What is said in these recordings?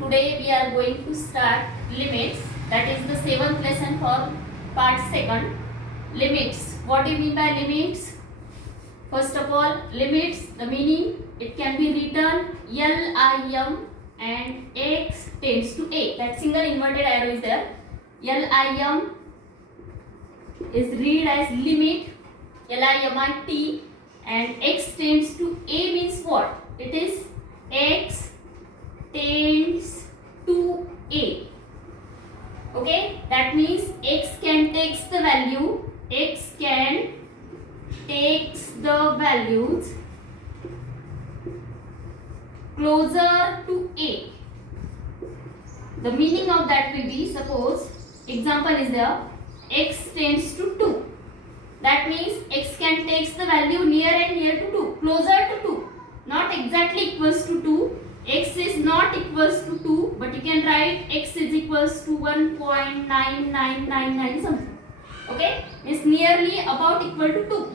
Today we are going to start limits. That is the seventh lesson for part second. Limits. What do you mean by limits? First of all, limits, the meaning, it can be written LIM and x tends to a. That single inverted arrow is there. LIM is read as limit, LIMIT, and x tends to a means what? It is x tends to a. Okay, that means x can takes the value, x can takes the values closer to a. The meaning of that will be, suppose example is there, x tends to 2. That means x can takes the value near and near to 2, closer to 2, not exactly equals to 2. X is not equals to 2, but you can write x is equals to 1.9999 something. Okay, it's nearly about equal to 2,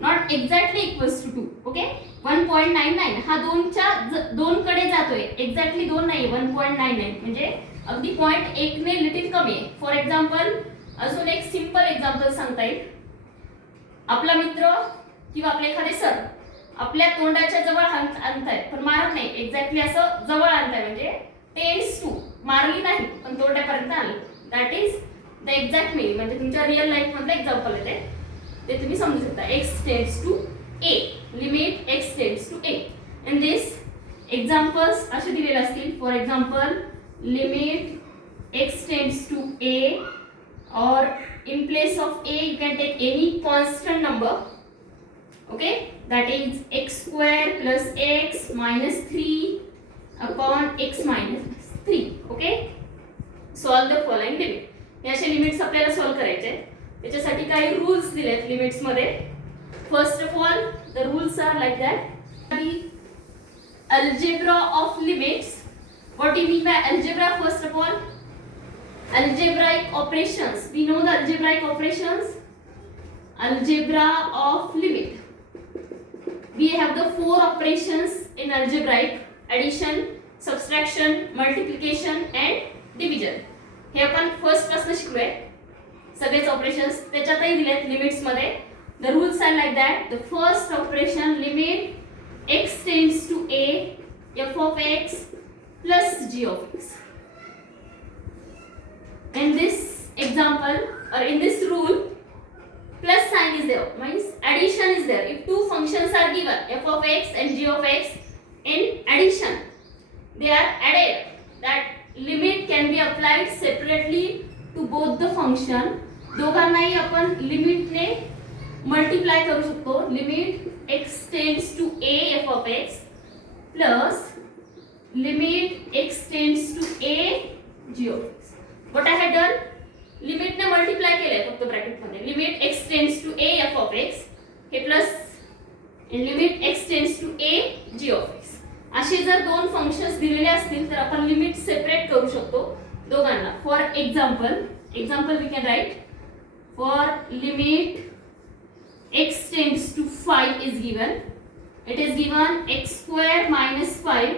not exactly equals to 2. Okay, 1.99 हा 2 कडे जातोय, एक्झॅक्टली 2 नाही, 1.99 म्हणजे अगदी 0.1 ने लिटिल कमी आहे. For example अजून एक सिंपल एक्झाम्पल सांगता येईल. आपला मित्र किंवा आपले एखादे सर आपल्या तोंडाच्या जवळ आणताय, पण मारत नाही, एक्झॅक्टली असं जवळ आणताय म्हणजे टेंड्स टू, मारली नाही पण तोंडापर्यंत आणलं. That is the exact meaning. म्हणजे तुमच्या रिअल लाईफ मधलं एक्झाम्पल आहे ते तुम्ही समजू शकता. X tends to A, limit X tends to A. In this examples असे दिलेले असतील. For example limit X tends to A, or in place of a you can take any constant number. Okay, that is x square plus x minus 3 upon x minus 3. Okay, solve the following limit. हे असे लिमिट्स आपल्याला सॉल्व करायचे. त्याच्यासाठी काही रूल्स दिलेत limits मध्ये. First of all the rules are like that. the algebra of limits. What do you mean by algebra? First of all, algebraic operations. We know the algebraic operations. Algebra of limit. We have the 4 operations in algebraic: addition, subtraction, multiplication and division. हे आपण फर्स्ट पासून शिकलोय सगळेच ऑपरेशन्स. त्याच्यातही दिलेत limits मध्ये. The rules are like that. The first operation, limit x tends to a, f of x plus g of x. In this example or in this rule, plus sign is there, means addition is there. If two functions are given, f of x and g of x, in addition they are added, that limit can be applied separately to both the function. दोघांनाही आपण लिमिट ने multiply करू शकतो. Limit x tends to a f of x plus limit x tends to a g of x. What I had done, limit ने multiply केलंय फक्त bracket मध्ये. Limit x tends to a f of x हे plus limit x tends to a g of x. असे जर दोन फंक्शन्स दिलेले असतील तर आपण लिमिट सेपरेट करू शकतो दोघांना. For example we can write, for limit x tends to 5 is given. It is given x square minus 5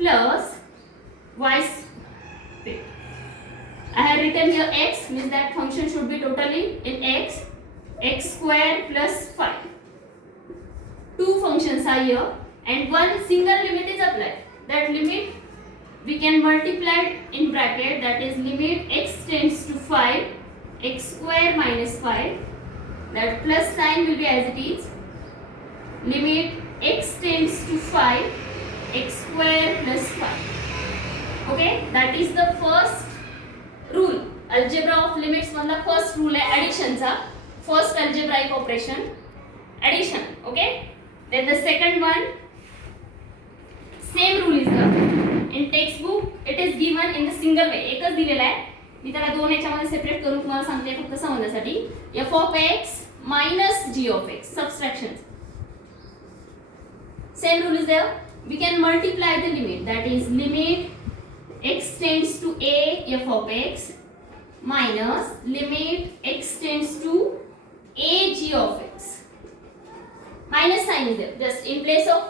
plus y. I have written here x, means that function should be totally in x. X square plus 5. Two functions are here and one single limit is applied. That limit we can multiply in bracket, that is limit x tends to 5, x square minus 5. That plus sign will be as it is. Limit x tends to 5, x square plus 5. Okay, that is the first rule. Algebra of limits मधला first rule है addition चा. First algebraic operation, addition. Okay. Then the second one, same rule is there. In textbook it is given in the single way. एकच दिलेला आहे. मी त्याला दोन याच्यामध्ये सेपरेट करून तुम्हाला सांगते फक्त समजण्यासाठी. f of x minus g of x, subtraction. Same rule is there. We can multiply the limit, that is limit x tends to a f of x minus limit x tends to a g of x. Minus sign is there. Just in place of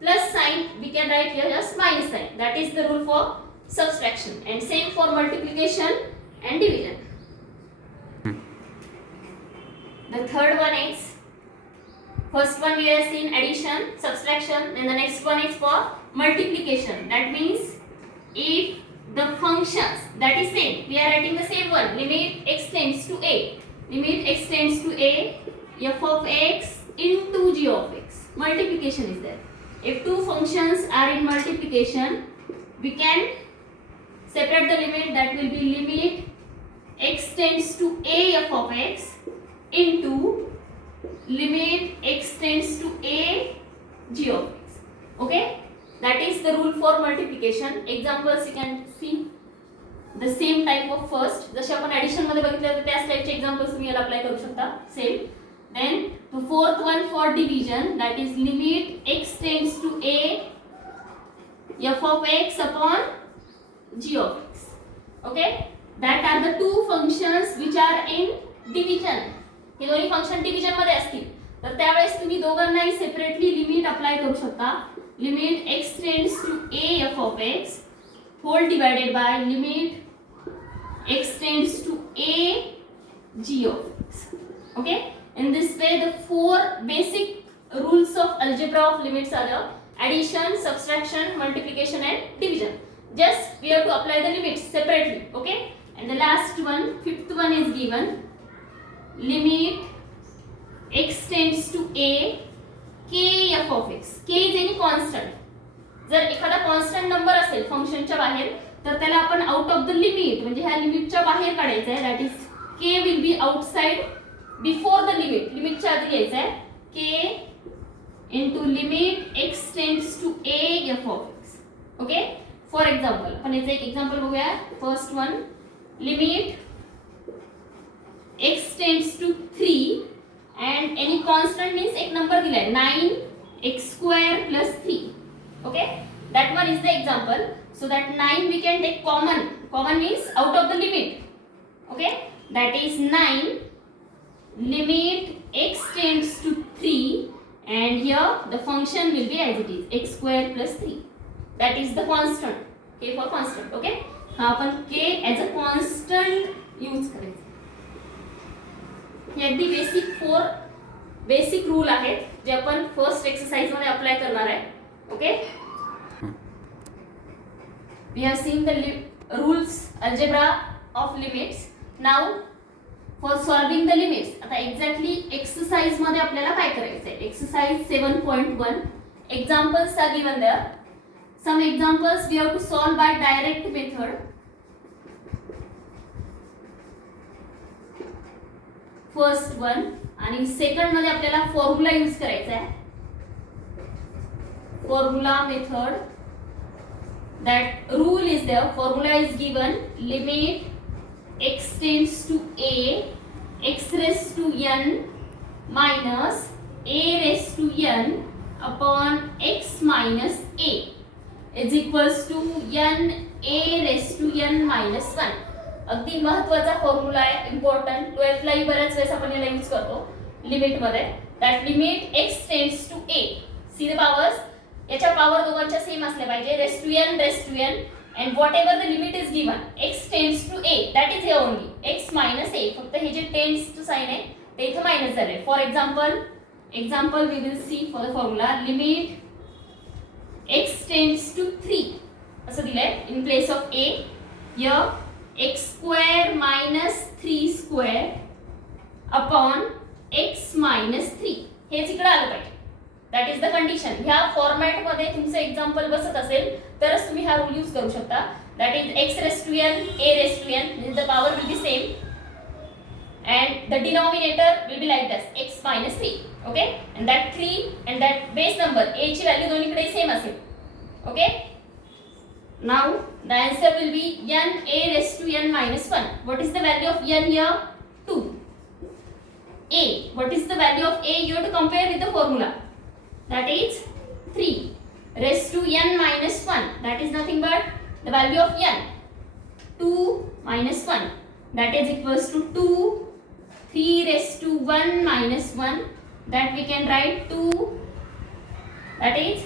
plus sign, we can write here just minus sign. That is the rule for subtraction, and same for multiplication and division. The third one is, first one we have seen addition, subtraction, then the next one is for multiplication. That means if the functions, that is same, we are writing the same one, limit x tends to a, limit x tends to a, f of x into g of x. Multiplication is there. If two functions are in multiplication, we can separate the limit. That will be limit x tends to a f of x into limit x tends to a g of x. Okay, that is the rule for multiplication. Examples you can see the same type of first. जसे आपण addition मध्ये बघितले होते त्याच टाइपचे examples तुम्ही याला apply करू शकता. Same. Then the fourth one for division, that is limit x tends to a f of x upon g of x. Okay, that are the two functions which are in division. हे दोन्ही function division मध्ये असतील तर त्यावेळेस तुम्ही दोघांनाही separately limit apply करू शकता. Limit x tends to a f of x whole divided by limit x tends to a g of x. Okay, in this way the four basic rules of algebra of limits are the addition, subtraction, multiplication and division. Just we have to apply the limits separately. Okay, and the last one, fifth one is given, limit x tends to a k f of x. k is any constant. जर एखादा constant number असेल फंक्शनच्या बाहेर तर त्याला आपण out of the limit म्हणजे ह्या लिमिटच्या बाहेर काढायचं आहे. That is k will be outside before the limit. लिमिटच्या आधी यायचं आहे k into limit x tends to a f of x. Okay, for example आपण याचं एक एक्झाम्पल बघूया. First one, limit x tends to 3 and any constant means एक number दिला है 9x square plus 3. Okay, that one is the example. So that 9 we can take common. Common means out of the limit. Okay, that is 9 limit x tends to 3 and here the function will be as it is x square plus 3. That is the constant. K for constant. Okay, हाँ अपन k as a constant use करेंगे. हे अगदी basic rule आहेत जे आपण first exercise मध्ये apply करणार आहे. Okay, we have seen the rules algebra of limits. Now for solving the limits, आता exactly exercise मध्ये आपल्याला काय करायचं आहे. Exercise 7.1 examples are given there. Some examples we have to solve by direct method. First one आणि second मध्ये आपल्याला formula use करायचा आहे. Formula method, that rule is there. Formula is given, limit x tends to a x raised to n minus a raised to n upon x minus a is equals to n a raised to n minus 1. अगदी महत्त्वाचा फॉर्म्युला आहे, important. 12th ला ही बऱ्याच वेळेस आपण याला यूज करतो limit मध्ये. That limit x tends to a. See the powers, याच्या पावर दोघांच्या सेम असल्या पाहिजे. Raise to n and whatever the limit is given x tends to a, that is here only x minus a. फक्त हे जे tends to sign आहे ते इथे मायनस झाले. For example we will see for the formula, limit x tends to 3 असं दिलंय in place of a. here x square minus 3 square upon x minus 3. हेच इकडे आलं पाहिजे. That is the condition. ह्या फॉर्मॅट मध्ये तुमचं एक्झाम्पल बसत असेल तरच तुम्ही हा रूल यूज करू शकता. That is x raised to n a raised to n, the power will be same and the denominator will be like this, x minus 3. okay, and that 3 and that base number a ची व्हॅल्यू दोन्हीकडे सेम असेल. Okay, now the answer will be n a raised to n minus 1. What is the value of n here? 2. A, what is the value of a? You have to compare with the formula. That is 3 raised to n minus 1. That is nothing but the value of n. 2 minus 1. That is equals to 2. 3 raised to 1 minus 1. That we can write 2. That is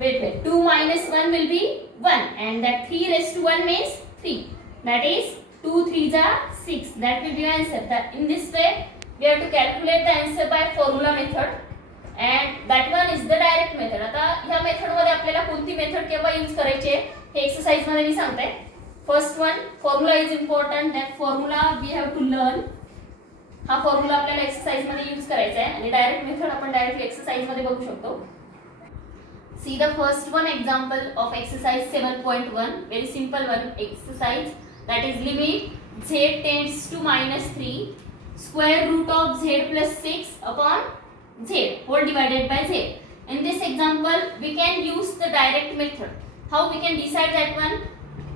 Wait. 2 minus 1 will be 1, and that 3 raised to 1 means 3. That is 2 3s are 6. That will be your answer. That in this way we have to calculate the answer by formula method, and that one is the direct method. आता ह्या मेथड मध्ये आपल्याला कोणती मेथड केव्हा यूज करायची आहे हे एक्सरसाइज मध्ये मी सांगते. First one, formula is important. That formula we have to learn. हा फॉर्म्युला आपल्याला एक्सरसाइज मध्ये यूज करायचा आहे, आणि डायरेक्ट मेथड आपण डायरेक्टली एक्सरसाइज मध्ये बघू शकतो. See the first one example of exercise 7.1, very simple one exercise, that is limit z tends to minus 3 square root of z plus 6 upon z whole divided by z. In this example we can use the direct method. How we can decide that one?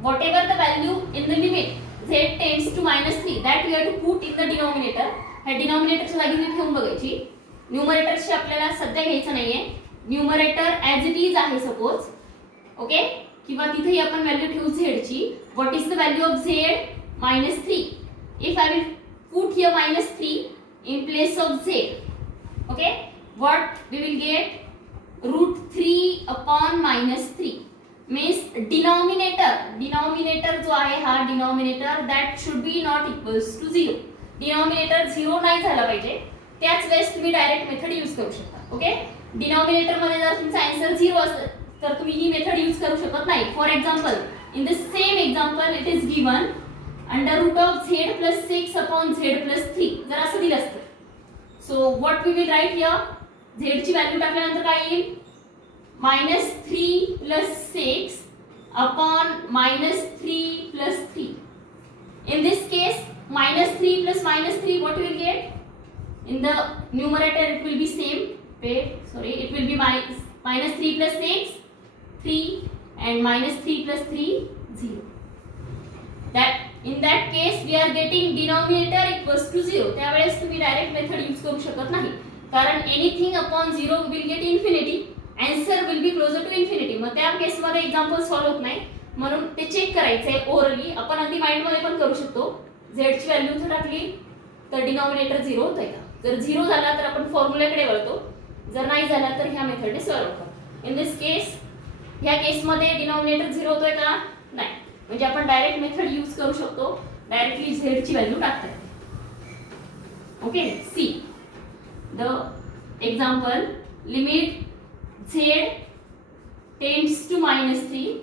Whatever the value in the limit z tends to minus 3, that we have to put in the denominator. ह्या डिनॉमिनेटरची जागी मी ठेवून बघायची. न्यूमरेटरशी आपल्याला सध्या घ्यायचं नाहीये. न्यूमरेटर ॲज इट इज आहे सपोज, ओके, किंवा तिथेही आपण व्हॅल्यू ठेवू z ची. What is the value of z? -3. If I will put here -3 in place of z, okay, what we will get? √3 upon -3 means denominator जो आहे हा denominator that should be not equals to 0. डिनॉमिनेटर 0 नाही झाला पाहिजे. त्याच वेळेस तुम्ही डायरेक्ट मेथड यूज करू शकता. ओके, डिनॉमिनेटर मध्ये जर तुमचा आन्सर 0 असेल तर तुम्ही ही मेथड यूज करू शकत नाही. For example, in this same example it is given √z plus 6 upon z plus 3 जर असं दिलं असतं. So what we will write here? z ची व्हॅल्यू टाकल्यानंतर काय येईल? -3 plus 6 upon -3 plus 3. In this case, -3 plus -3, what we will get? In the numerator it will be same. It will be -3 plus 6 3, and -3 plus 3 0. That in that case we are getting denominator equals to 0. त्यावेळेस तुम्ही direct method use करू शकत नाही, कारण anything upon 0 will get infinity. Answer will be closer to infinity. मग त्या case मध्ये example solve होत नाही, म्हणून ते चेक करायचंय ओरली. आपण अगदी माइंड मध्ये पण करू शकतो. z ची व्हॅल्यू जर टाकली तर डिनॉमिनेटर 0 होतंय का? जर 0 झाला तर आपण फॉर्म्युलाकडे वळतो. जर नाही झाला तर ह्या मेथडने सॉल्व्ह करू. इन दिस केस ह्या केसमध्ये डिनॉमिनेटर 0 होतोय का? नाही. म्हणजे आपण डायरेक्ट मेथड यूज करू शकतो. डायरेक्टली z ची व्हॅल्यू टाकता येते. Okay, see the example. Limit z tends to -3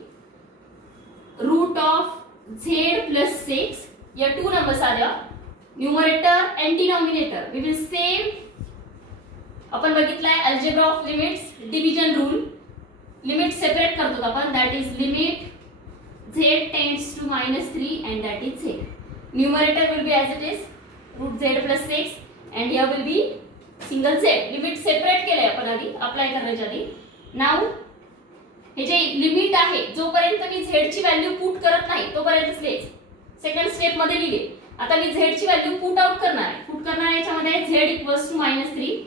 root of z plus 6. या 2 नंबर्स आल्या. Numerator and denominator we will same. आपण बघितलाय algebra of limits, division rule. Limit separate करतो आपण. That is limit z tends to -3 and that is z. Numerator will be as it is √z plus 6 and here will be single z. Limit separate केलंय आपण आधी अप्लाय करण्याच्या आधी. नाउ हे जे limit आहे जोपर्यंत मी z ची व्हॅल्यू पुट करत नाही तोपर्यंतच लिहायचं. सेकंड स्टेप मध्ये लिहिले. आता मी z ची व्हॅल्यू पुट आउट करणार आहे. पुट करणार याच्यामध्ये z equals to -3.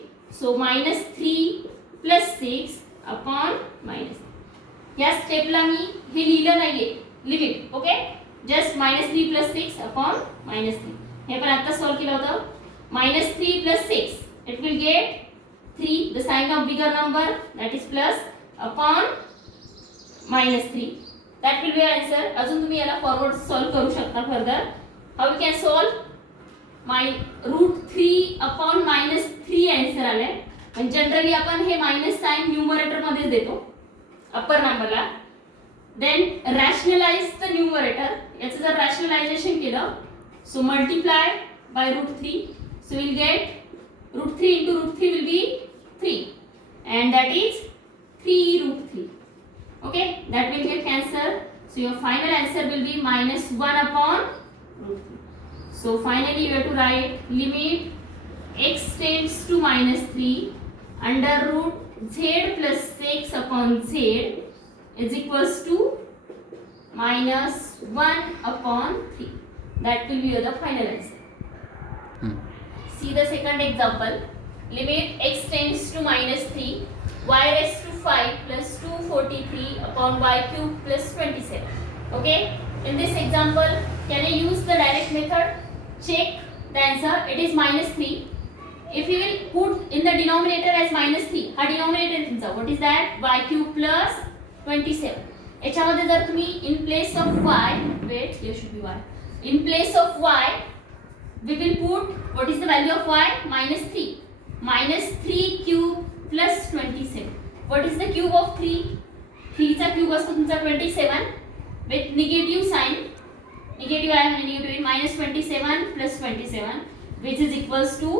So -3 plus 6 upon -3. या स्टेपला मी हे लिहिलं नाहीये लिमिट. ओके, जस्ट -3 plus 6 upon -3. हे पण आता सॉल्व केलं होतं. -3 plus 6 it will get 3, the sign of bigger number, that is plus upon -3. that will be your answer. अजून तुम्ही याला फॉरवर्ड सॉल्व करू शकता further. How we can solve? √3 upon -3 answer आलाय. पण जनरली आपण हे मायनस साइन न्यूमरेटर मध्ये देतो अप्पर नंबरला. Then rationalise the numerator. याचं जर रॅशनलायझेशन केलं, so multiply by √3. So will get √3 into √3 will be 3, and that is 3√3. Okay, that will get answer. So your final answer will be -1 upon √3. So finally you have to write limit x tends to -3 under root z plus 6 upon z is equals to -1 upon 3. That will be the final answer. See the second example. Limit x tends to -3 y raised to 5 plus 243 upon y cube plus 27. Okay, in this example can I use the direct method? Check the answer. It is -3. if you will put in the denominator as -3, हा डिनॉमिनेटर तुमचा, what is that? y cube plus 27. याच्यामध्ये जर तुम्ही in place of y, wait, here should be y. In place of y, we will put, what is the value of y? -3. -3 cube plus 27. What is the cube of 3? 3 चा क्यूब असतो तुमचा 27 with negative sign. Negative I and negative -27 plus 27, which is equals to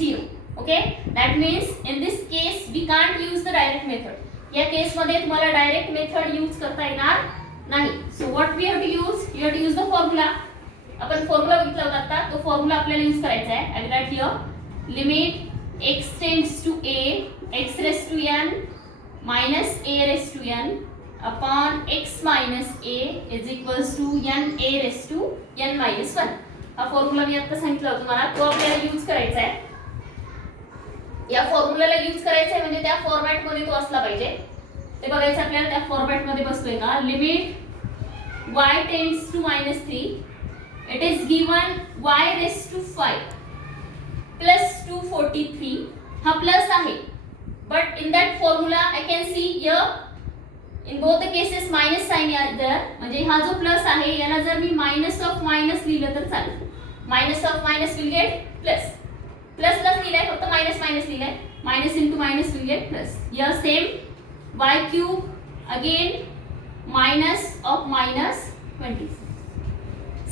0. Okay, that means in this case we can't use the direct method. या case मध्ये तुम्हाला direct method use करता येणार नाही. So what we have to use? You have to use the formula. आपण formula बघितला होता आता, तो फॉर्म्युला आपल्याला यूज करायचा आहे. I will write here limit x tends to a x raise to n minus a raised to n upon x minus a is equals to n a raised to n minus 1. हा फॉर्म्युला मी आता सांगितला होता तुम्हाला, तो आपल्याला use करायचा आहे. या फॉर्म्युलाला यूज करायचा आहे म्हणजे त्या फॉर्मॅट मध्ये तो असला पाहिजे. ते बघायचं आपल्याला त्या फॉर्मॅट मध्ये बसतोय का. Limit y tends to -3, it is given y raised to 5 plus 243. हा प्लस आहे, but in that formula I can see here in both the cases minus sign is there. म्हणजे हा जो प्लस आहे याला जर मी मायनस ऑफ मायनस लिहिलं तर चालेल. Minus of minus will get plus. Plus plus लिहिलंय, फक्त मायनस मायनस लिहिलंय. Minus into minus will get plus. या same y cube again minus of minus 20.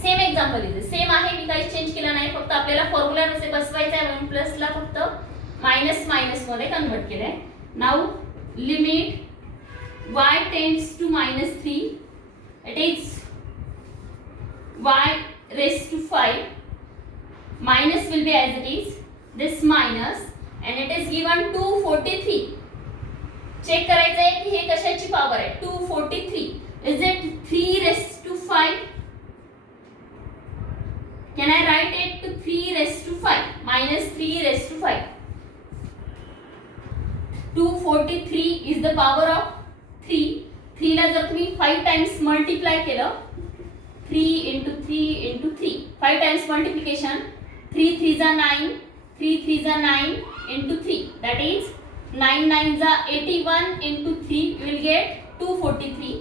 Same example इथे सेम आहे, मी काही चेंज केलं नाही, फक्त आपल्याला फॉर्म्युला नुसार बसवायचा आहे म्हणून प्लसला फक्त मायनस मायनस मध्ये कन्वर्ट केलंय. Now limit y tends to -3, it is y raised to 5, minus will be as it is, this minus, and it is given 243. चेक करायचं आहे की हे कशाची पॉवर आहे. 243 is it 3 raised to 5? Can I write it to 3 raised to 5 minus 3 raised to 5? 243 is the power of 3. 3 ला जर तुम्ही 5 times multiply केलं, 3 into 3 into 3, 5 times multiplication, 3 3 जा 9, 3 3 जा 9 into 3, that is 9 9 जा 81 into 3, you will get 243.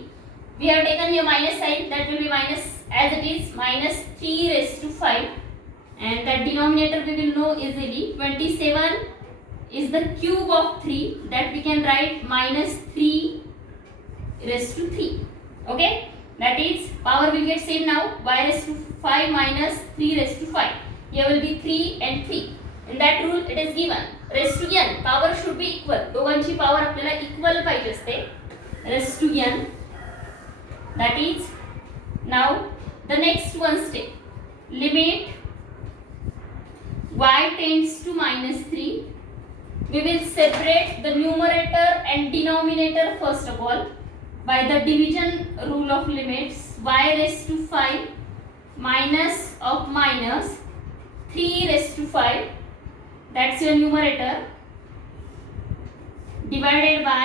We have taken here minus sign, that will be minus as it is, minus 3 raised to 5, and that denominator we will know easily. 27 is the cube of 3, that we can write minus 3 raised to 3. Okay, that is power will get same now, y raised to 5 minus 3 raised to 5. Here will be 3 and 3. In that rule it is given raised to n, power should be equal. दोघांची power आपल्याला equal पाहिजे असते. Raised to n, that is now the next one step. Limit y tends to -3. We will separate the numerator and denominator first of all by the division rule of limits. Y raised to 5 minus of minus 3 raised to 5, that's your numerator, divided by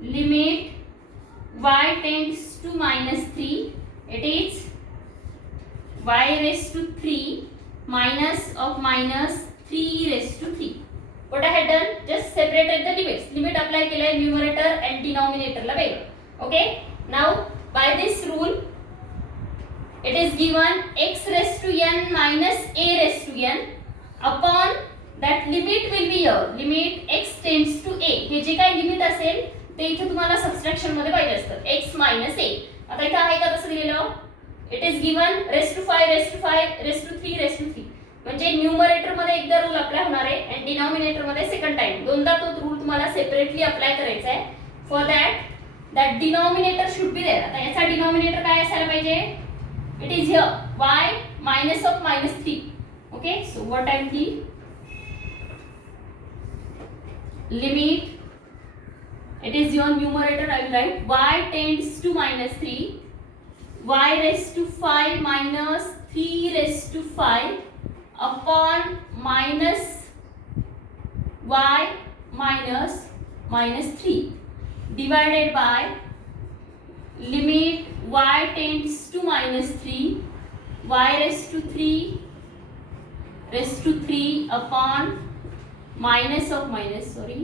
limit y tends to -3, it is y raised to 3 minus of minus 3 raised to 3. What I had done, just separated the limits. Limit apply केलंय numerator and denominator ला वेगळं. Okay, now by this rule it is given x raised to n minus a raised to n upon that limit will be here. Limit x tends to a. हे जे काही लिमिट असेल ते इथे तुम्हाला सबट्रॅक्शन मध्ये पाहिजे असतं. x minus a. आता इथे आहे का तसं दिलेलं? It is given raised to 5 raised to 5 raised to 3 raised to 3. म्हणजे न्यूमरेटर मध्ये एकदा रूल अप्लाय होणार आहे आणि डिनॉमिनेटर मध्ये सेकंड टाइम, दोनदा तो रूल तुम्हाला सेपरेटली अप्लाय करायचा आहे. For that denominator should be there. आता याचा डिनॉमिनेटर काय असायला पाहिजे? It is here y minus of -3. Okay, so what I will limit, it is your numerator, I will write y tends to -3, y raised to 5 minus 3 raised to 5 upon minus y minus -3 divided by limit y tends to -3, y raised to 3 raised to 3 upon minus of minus, sorry,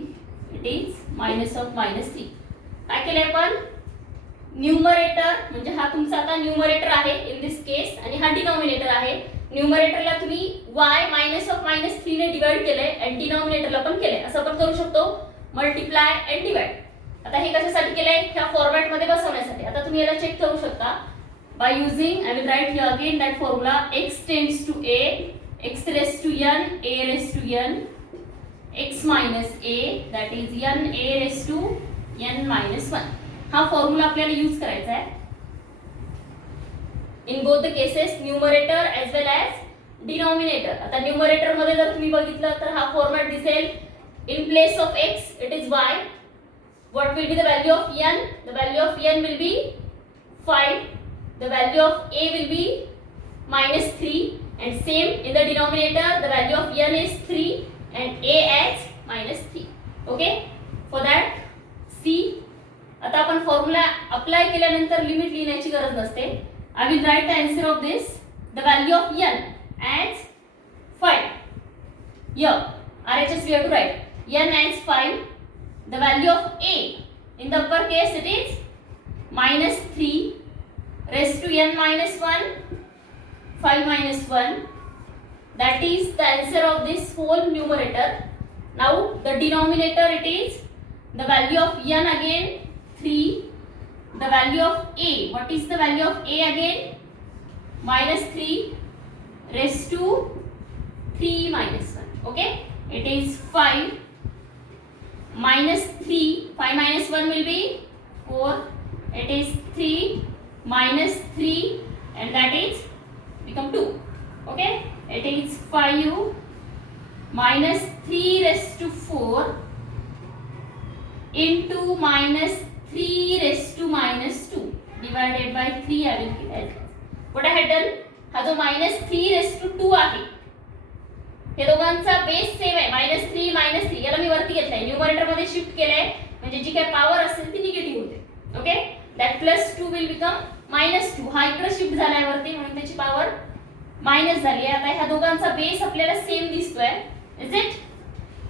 it is minus of minus 3. काय केलंय आपण, न्यूमरेटर म्हणजे हा तुमचा आता न्यूमरेटर आहे in this case आणि हा डिनॉमिनेटर आहे. न्यूमरेटरला तुम्ही y मायनस ऑफ मायनस 3 ने डिवाइड केलंय आणि डिनॉमिनेटरला पण केलंय. असं आपण करू शकतो, मल्टिप्लाय अँड डिवाइड. आता हे कशासाठी केलंय, ह्या फॉर्मॅट मध्ये बसवण्यासाठी. आता तुम्ही याला चेक करू शकता by using, I will write here again that formula, x tends to a, x raise to n, a raise to n, x minus a, that is n a raise to n minus 1. हा formula आपल्याला use करायचा आहे in both the cases, numerator as well as denominator. आता numerator मध्ये जर तुम्ही बघितलं तर हा फॉर्मॅट दिसेल, in place of x it is y. What will be the value of n? The value of n will be 5. The value of a will be minus 3, and same in the denominator the value of n is 3 and a as minus 3. Okay, for that c, आता आपण formula apply केल्यानंतर लिमिट लिहिण्याची गरज नसते. I will write the answer of this, the value of n as 5. Here RHS we have to write n as 5. The value of a in the upper case it is minus 3 raised to n minus 1, 5 minus 1. That is the answer of this whole numerator. Now the denominator it is the value of n again 3. The value of a, what is the value of a again? Minus 3 raised to 3 minus 1. Okay, it is 5 minus 3, 5 minus 1 will be 4, it is 3 minus 3 and that is become 2. Okay, it is 5 minus 3 raised to 4 into minus 3 raised to minus 2 divided by 3. I will keep as what I had done, हा जो minus 3 raised to 2 आहे, हे दोघांचा base same आहे, मायनस 3 minus 3. याला मी वरती घेतलंय, न्यूमरेटर मध्ये शिफ्ट केलंय, म्हणजे जी काय पॉवर असेल ती निगेटिव्ह होते. Okay, that plus 2 will become minus 2. हा इकडे शिफ्ट झालाय वरती म्हणून त्याची पॉवर मायनस झाली आहे. आता ह्या दोघांचा बेस आपल्याला सेम दिसतोय, is it,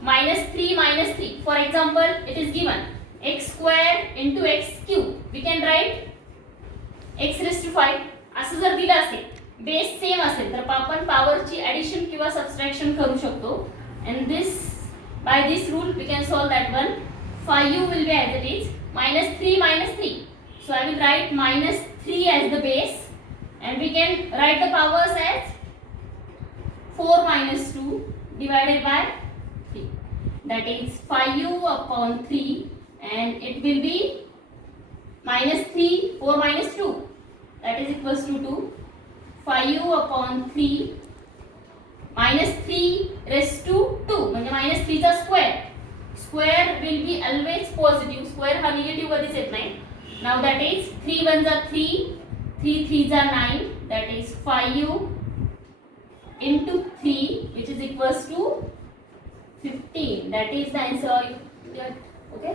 minus 3 minus 3. For example it is given x square into x cube. We can write x raise to 5. असं जर दिलं असेल, बेस सेम असेल तर आपण पॉवरची ॲडिशन किंवा सबट्रॅक्शन करू शकतो. And this by this rule we can solve that one. 5u will be as it is minus 3 minus 3. So I will write minus 3 as the base and we can write the powers as 4 minus 2 divided by 3. That is 5u upon 3 and it will be minus 3, 4 minus 2, that is equals to 2. 5u upon 3 minus 3 raised to 2 म्हणजे minus 3 चा square will be always positive. Square हा negative कधीच येत नाही. Now that is 3 1 जा 3, 3 3 जा 9, that is 5u into 3 which is equals to 15. That is the answer. Okay.